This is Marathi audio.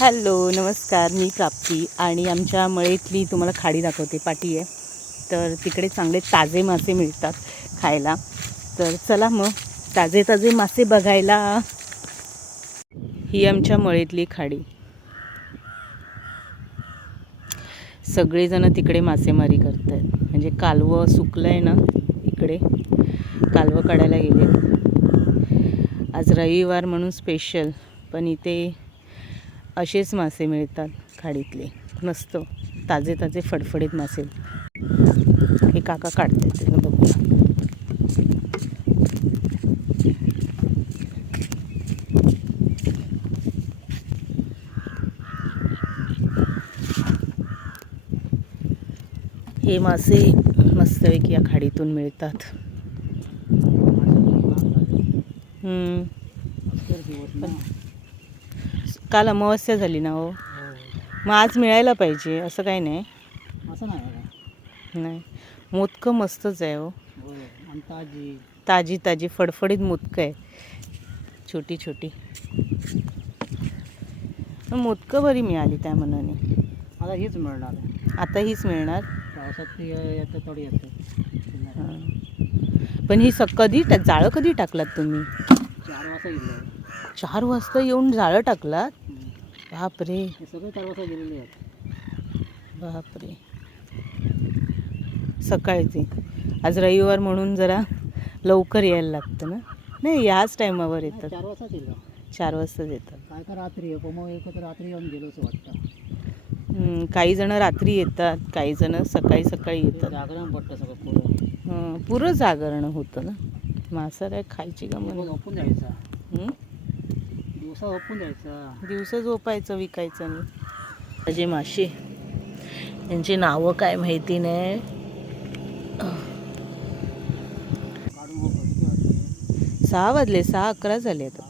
हॅलो नमस्कार, मी प्राप्ती आणि आमच्या मळेतली तुम्हाला खाडी दाखवते. पाटी आहे तर तिकडे चांगले ताजे मासे मिळतात खायला. तर चला मग ताजे ताजे मासे बघायला. ही आमच्या मळेतली खाडी. सगळेजण तिकडे मासेमारी करत आहेत. म्हणजे कालवं सुकलं आहे ना, इकडे कालवं काढायला गेले. आज रविवार म्हणून स्पेशल, पण इथे असेच मासे मिळतात खाडीतले. मस्त ताजे ताजे फडफडीत मासे. हे काका काढतात ते बघूया. हे मासे मस्तपैकी या खाडीतून मिळतात. काल अमावस्या झाली ना हो, मग आज मिळायला पाहिजे असं काही नाही. असं नाही, मोदकं मस्तच आहे हो. ताजी ताजी ताजी फडफडीत मोदकं आहे, छोटी छोटी. मोदकं बरी मिळाली त्या मनाने. आता हीच मिळणार, आता हीच मिळणार. पावसात येतं थोडी येतं. पण ही कधी जाळं कधी टाकलात तुम्ही? 4 वाजता गेलं. 4 वाजता येऊन जाळं टाकलात? बापरे, हे सगळे 4 वाजता गेलेले आहेत. बापरे. सकाळची आज रविवार म्हणून जरा लवकर यायला लागतं ना. नाही, ह्याच टायमावर येतात. 4 वाजताच येलं. 4 वाजताच येतात. काय का रात्री आहे, मग एकत्र रात्री येऊन गेलो असं वाटतं. काही जण रात्री येतात, काही जण सकाळी सकाळी येतात. जागरण पडतं सगळं पुरं. पुरं जागरण होतं ना. मासा काय खायची का दिवस म्हणून. ओपून जायचा, दिवसा ओपून जायचा. दिवस झोपायचं, विकायचं नाही. माझे मासे, यांची नावं काय माहिती नाही. काढून 6 वाजले, 6:11 झाले आता.